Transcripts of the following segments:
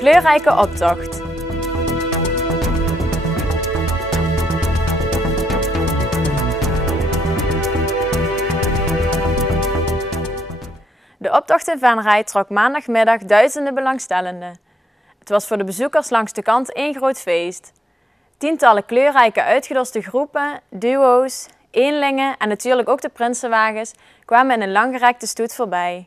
Kleurrijke optocht. De optocht in Venray trok maandagmiddag duizenden belangstellenden. Het was voor de bezoekers langs de kant één groot feest. Tientallen kleurrijke uitgedoste groepen, duo's, eenlingen en natuurlijk ook de prinsenwagens kwamen in een langgerekte stoet voorbij.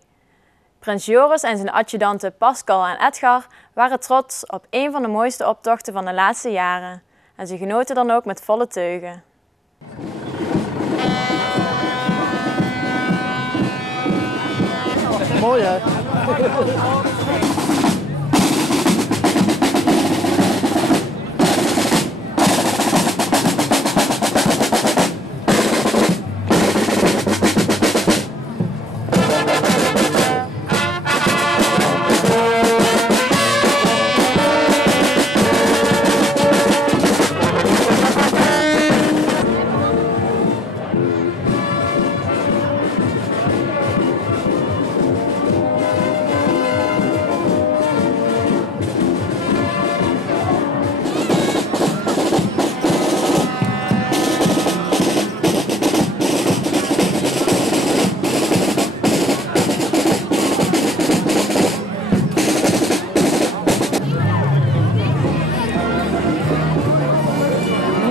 Prins Joris en zijn adjudanten Pascal en Edgar waren trots op een van de mooiste optochten van de laatste jaren. En ze genoten dan ook met volle teugen. Mooi hè?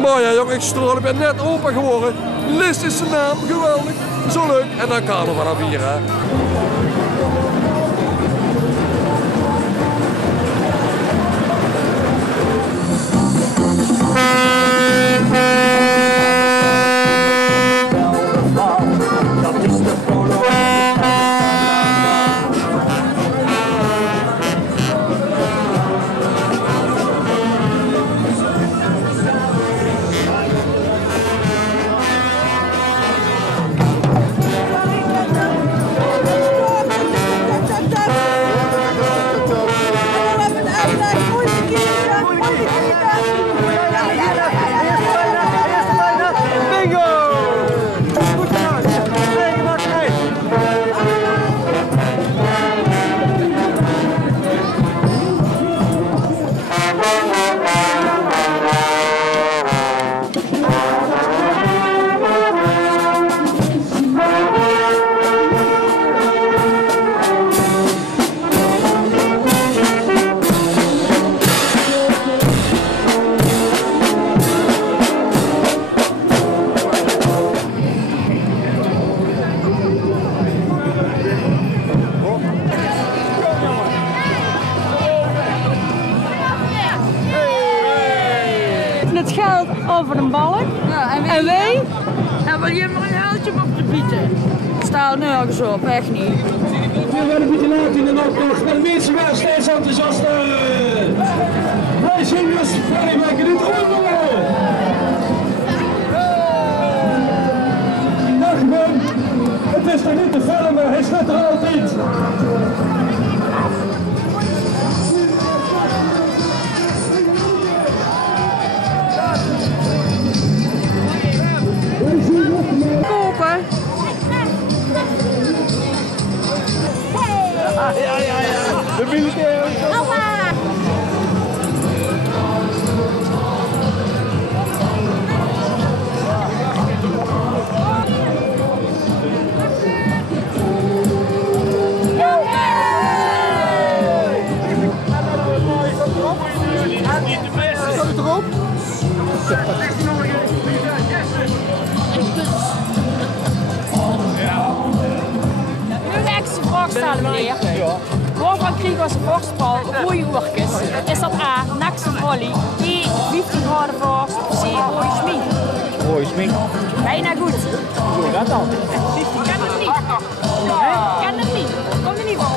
Mooi hè jongen, ik stroom, ik ben net opa geworden. Lis is zijn naam, geweldig. Zo leuk. En dan kan er vanaf hier hè. Het geld over een balk. Ja, en wij? En wil je maar een huiltje op te bieden? Het staat nergens op, echt niet. We werden een beetje laat in de optocht, maar de mensen waren steeds enthousiaster. Wij zingers, wij maken dit allemaal. Nachman, het is toch niet te filmen, hij staat er altijd. Kopen. Ja. De militair. Staat het erop? Nu de extra vraag stellen meneer. Waarvan kriegen we een voorspel rode oortjes? Is dat A, nakse volley, B, 15 graden vorst, C, rode schmink? Mooi smink. Bijna goed. Doe dat dan. Ken het niet. Ken het niet. Kom er niet van.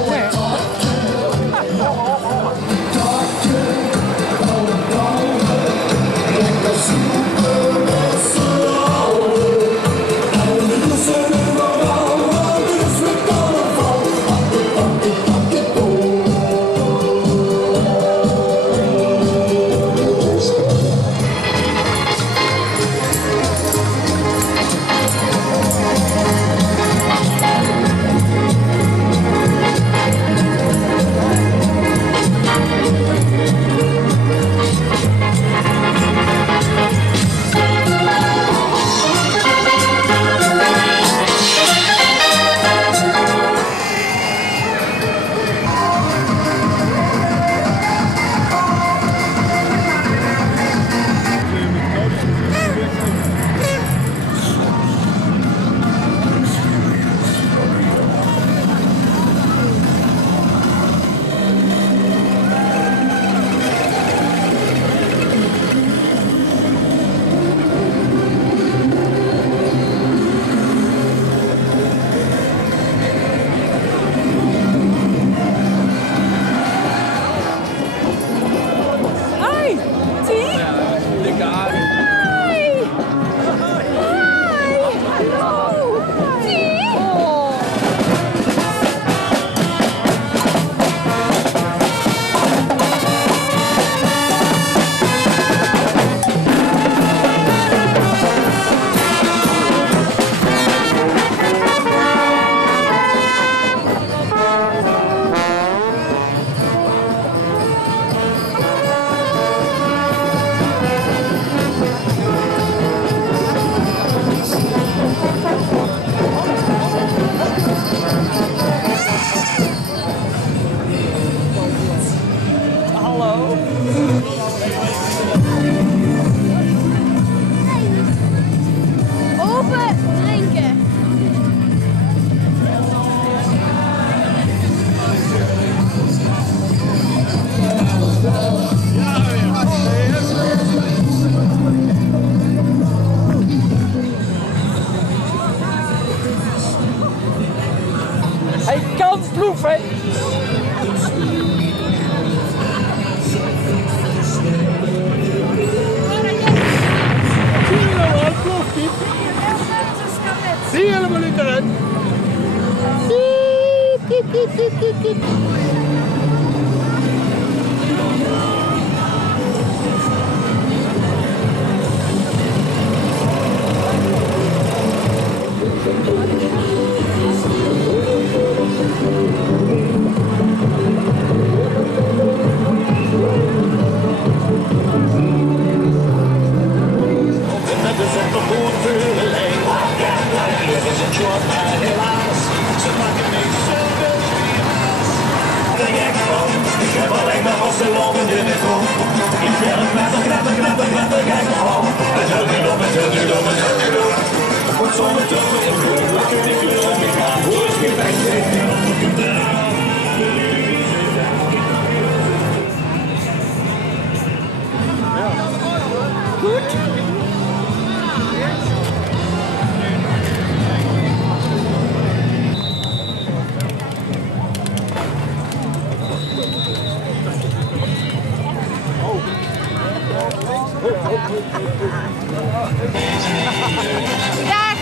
Dag!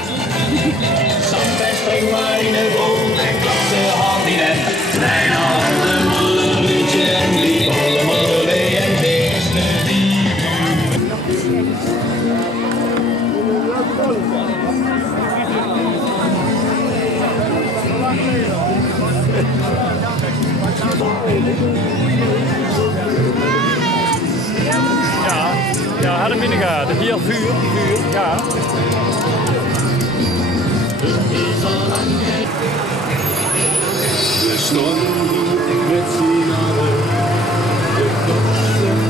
Samen spring maar in het boot en klap de hand in het. Kleine handen, modderliedje en lief, alle modderlee en beesten die. Ja, had hem in de gaten. Hier, vuur, ja. We stonden met signalen, de kosten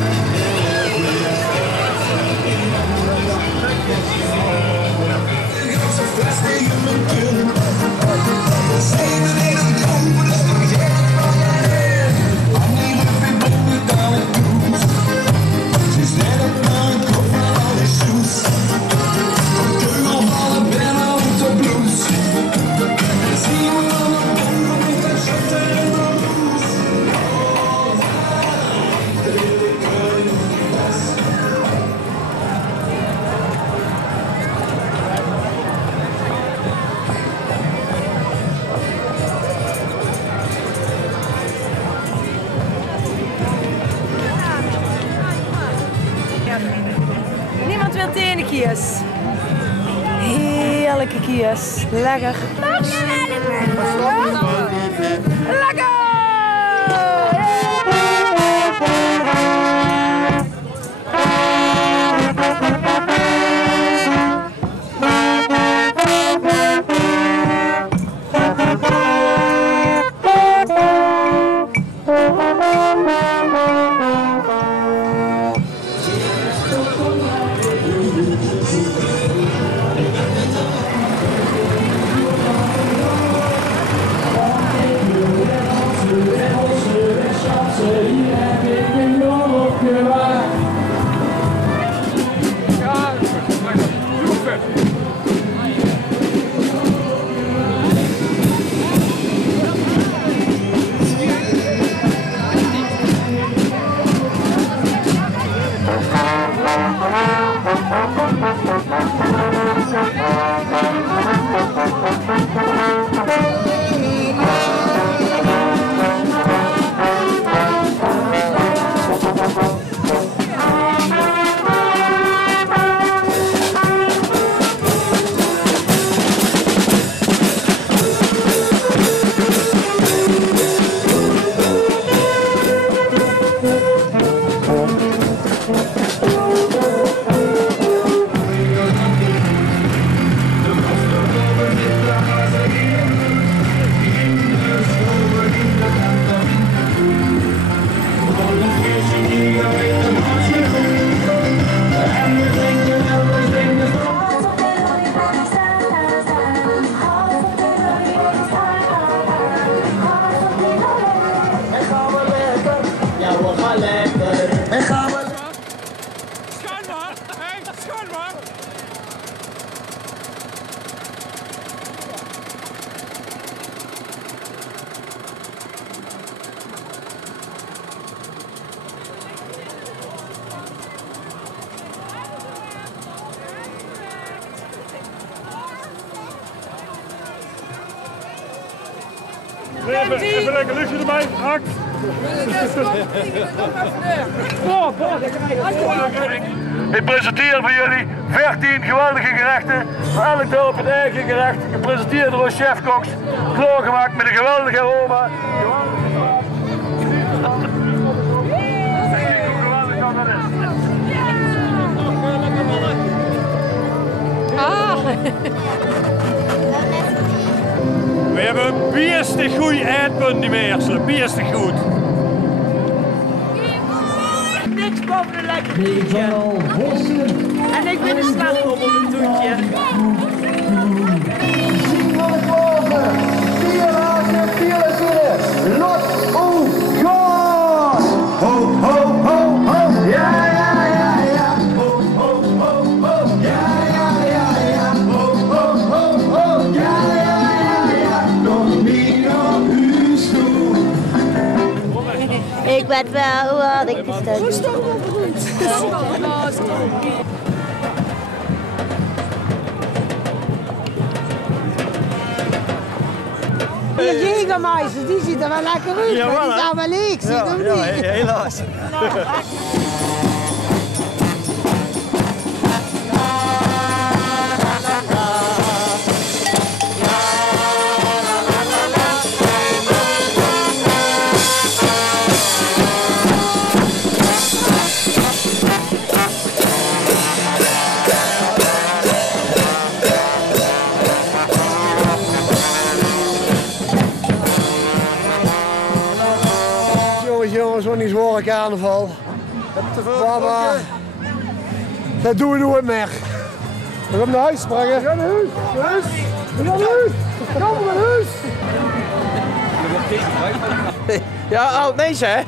Niemand wil tenenkies. Heerlijke kies. Lekker. Lekker! Even lekker luchtje erbij. Hakt. Ik presenteer voor jullie 14 geweldige gerechten. Voor elk dorp een eigen gerecht. Gepresenteerd door chefkoks. Klaargemaakt met een geweldige aroma. We hebben een bierste goed eetpunt die meerselen. Bierste goed. Niks boven een lekker biertje. En ik ben een slagrommel een toetje. Ho, ho, ho, ho, ja, ja, ja, ja. Ho, ho, ho, ho, ja, ja, ja, ja. Ho, ho, ho, ho, ja, ja, ja, ja. Nog niet op huis toe. Ik weet wel wat ik bestel. Die Jägermeister, die ziet er wel lekker uit, Ja, maar wel, die hè? zijn wel leeg, zie je hem niet? Helaas. Jongens, wat niet zware carnaval. Maar dat doen we nooit meer. We gaan naar huis springen. We gaan naar huis. We gaan naar huis. Kom maar naar huis. Ja, oud mensen, hè?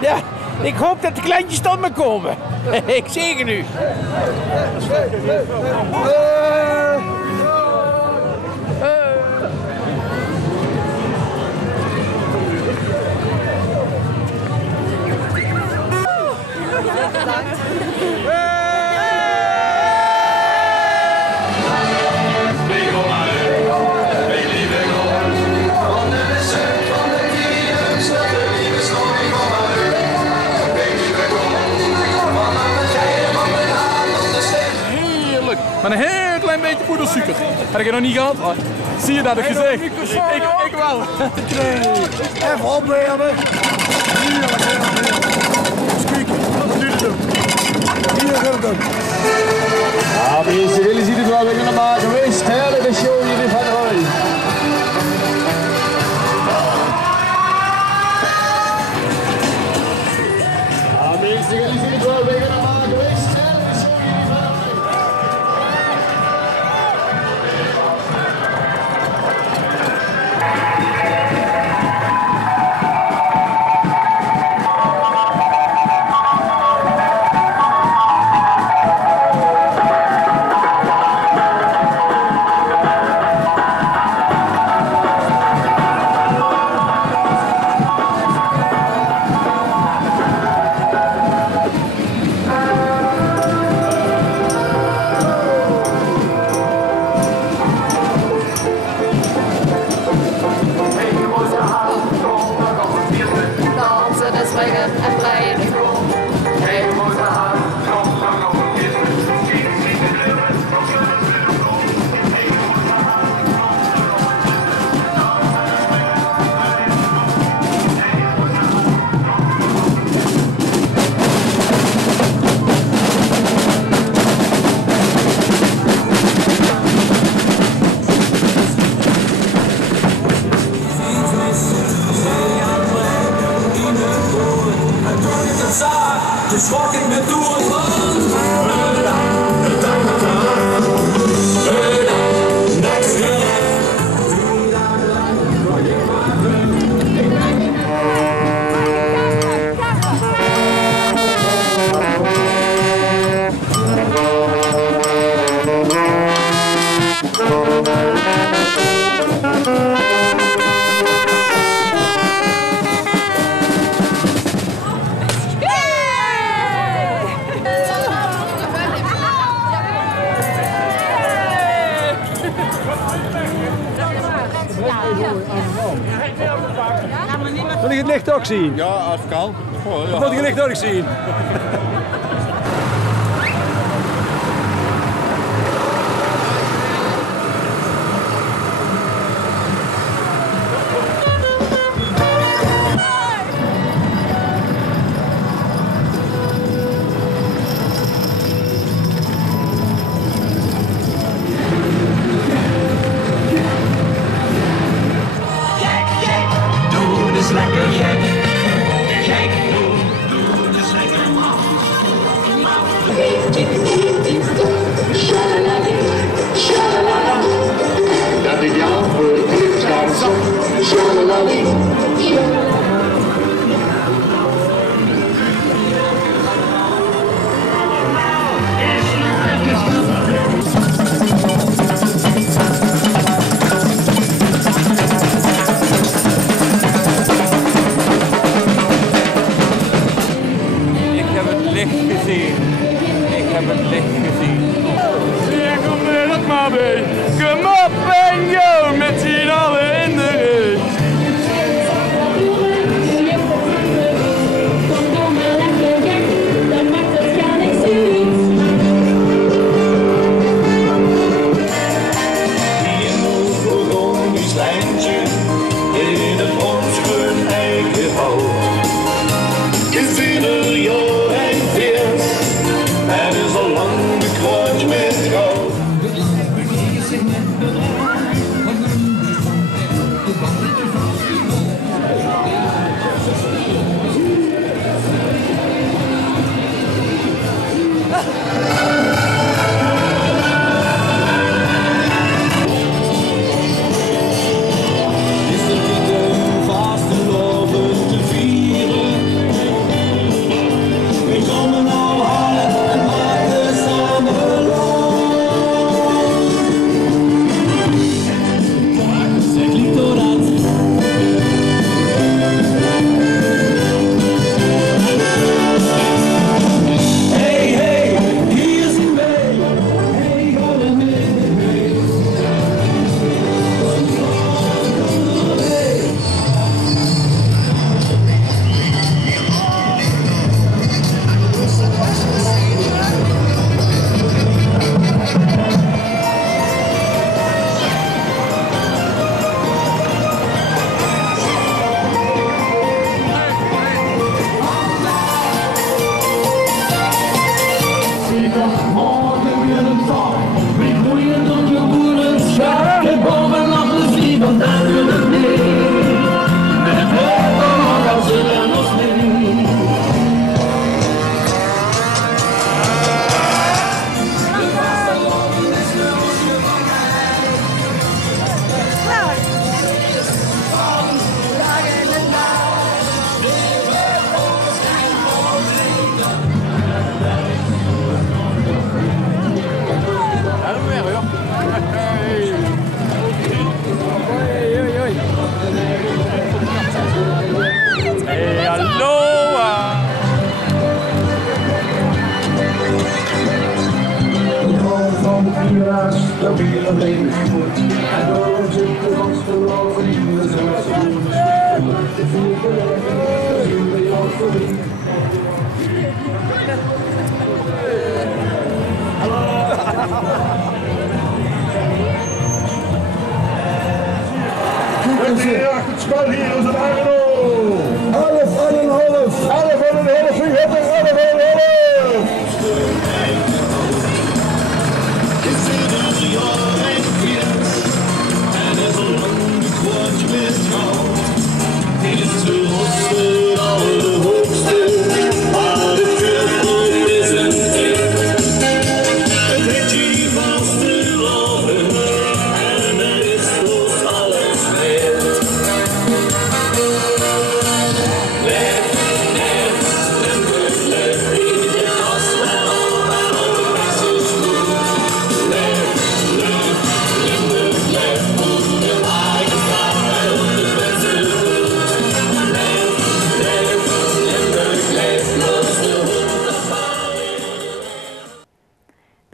Ja, ik hoop dat de kleintjes tot me komen. Ik zeg het nu. Met een heel klein beetje poedersuiker. Heb ik nog niet gehad? Zie je dat ik gezegd? Ik wel. Even opnemen. Heerlijk, heerlijk. Kijk, wat duurt het? Hier gaat het ook. Ja, mensen, jullie zien het wel weer normaal geweest. Heerlijke show jullie van Roy. Ja, mensen, jullie zien het wel weer normaal geweest. Heerlijke show jullie van Roy. Just walking me through a Wil ik het licht ook zien? Ja, als het kan. Of wil ik het licht ook zien? Doe dus lekker gek, gek, doe dus lekker man. gezien. Ik heb het licht gezien. Ja, kom er ook maar bij. Kom op en go met z'n allen in de rug. Het spel hier is het Arno. 11,5. 11,5. Wie heeft er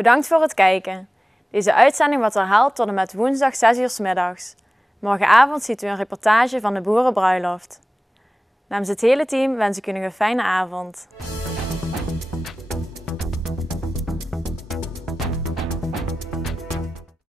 Bedankt voor het kijken. Deze uitzending wordt herhaald tot en met woensdag 6 uur 's middags. Morgenavond ziet u een reportage van de boerenbruiloft. Namens het hele team wens ik u nog een fijne avond.